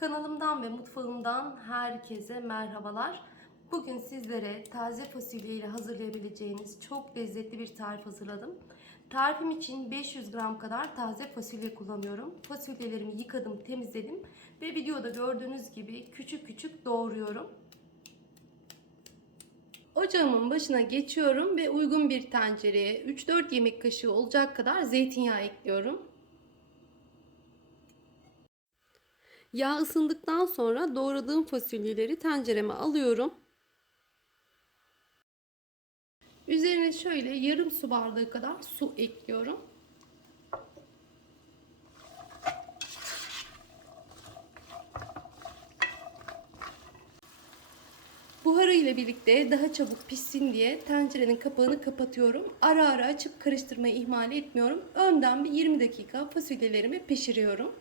Kanalımdan ve mutfağımdan herkese merhabalar. Bugün sizlere taze fasulye ile hazırlayabileceğiniz çok lezzetli bir tarif hazırladım. Tarifim için 500 gram kadar taze fasulye kullanıyorum. Fasulyelerimi yıkadım, temizledim ve videoda gördüğünüz gibi küçük küçük doğruyorum. Ocağımın başına geçiyorum ve uygun bir tencereye 3-4 yemek kaşığı olacak kadar zeytinyağı ekliyorum. Yağ ısındıktan sonra doğradığım fasulyeleri tencereme alıyorum. Üzerine şöyle yarım su bardağı kadar su ekliyorum. Buharı ile birlikte daha çabuk pişsin diye tencerenin kapağını kapatıyorum. Ara ara açıp karıştırmayı ihmal etmiyorum. Önden bir 20 dakika fasulyelerimi pişiriyorum.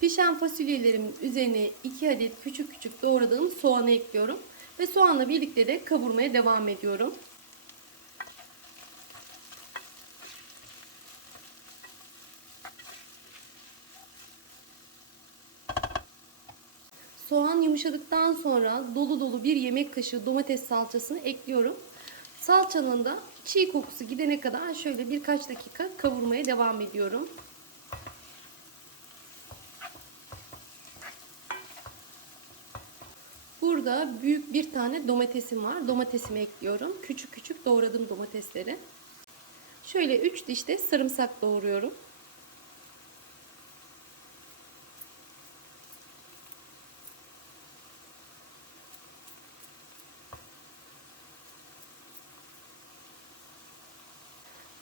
Pişen fasulyelerimin üzerine 2 adet küçük küçük doğradığım soğanı ekliyorum. Ve soğanla birlikte de kavurmaya devam ediyorum. Soğan yumuşadıktan sonra dolu dolu bir yemek kaşığı domates salçasını ekliyorum. Salçanın da çiğ kokusu gidene kadar şöyle birkaç dakika kavurmaya devam ediyorum. Burada büyük bir tane domatesim var. Domatesimi ekliyorum. Küçük küçük doğradım domatesleri. Şöyle 3 diş de sarımsak doğruyorum.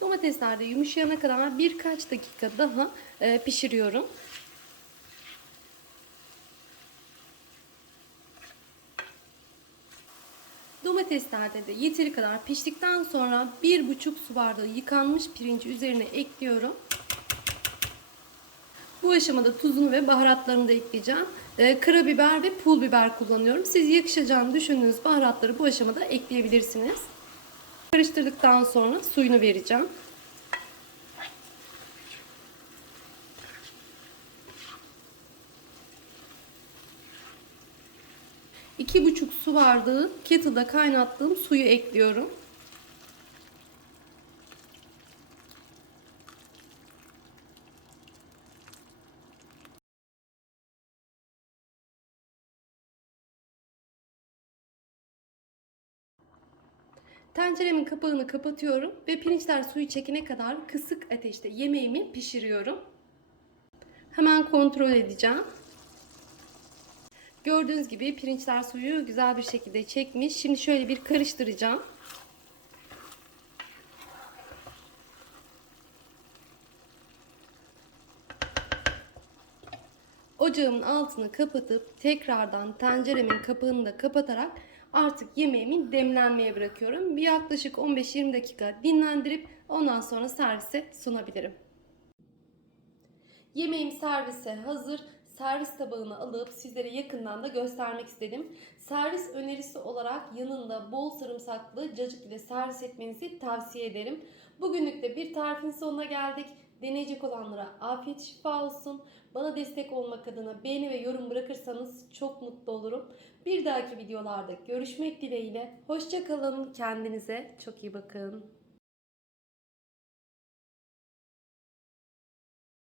Domatesler de yumuşayana kadar birkaç dakika daha e, pişiriyorum. Domateslerde de yeteri kadar piştikten sonra bir buçuk su bardağı yıkanmış pirinci üzerine ekliyorum. Bu aşamada tuzunu ve baharatlarını da ekleyeceğim. Ee, karabiber ve pul biber kullanıyorum. Siz yakışacağını düşündüğünüz baharatları bu aşamada ekleyebilirsiniz. Karıştırdıktan sonra suyunu vereceğim. İki buçuk su bardağı kettle'da kaynattığım suyu ekliyorum. Tenceremin kapağını kapatıyorum ve pirinçler suyu çekene kadar kısık ateşte yemeğimi pişiriyorum. Hemen kontrol edeceğim. Gördüğünüz gibi pirinçler suyu güzel bir şekilde çekmiş. Şimdi şöyle bir karıştıracağım. Ocağımın altını kapatıp tekrardan tenceremin kapağını da kapatarak artık yemeğimi demlenmeye bırakıyorum. Bir yaklaşık 15-20 dakika dinlendirip ondan sonra servise sunabilirim. Yemeğim servise hazır. Servis tabağını alıp sizlere yakından da göstermek istedim. Servis önerisi olarak yanında bol sarımsaklı cacık ile servis etmenizi tavsiye ederim. Bugünlük de bir tarifin sonuna geldik. Deneyecek olanlara afiyet şifa olsun. Bana destek olmak adına beğeni ve yorum bırakırsanız çok mutlu olurum. Bir dahaki videolarda görüşmek dileğiyle. Hoşçakalın. Kendinize çok iyi bakın.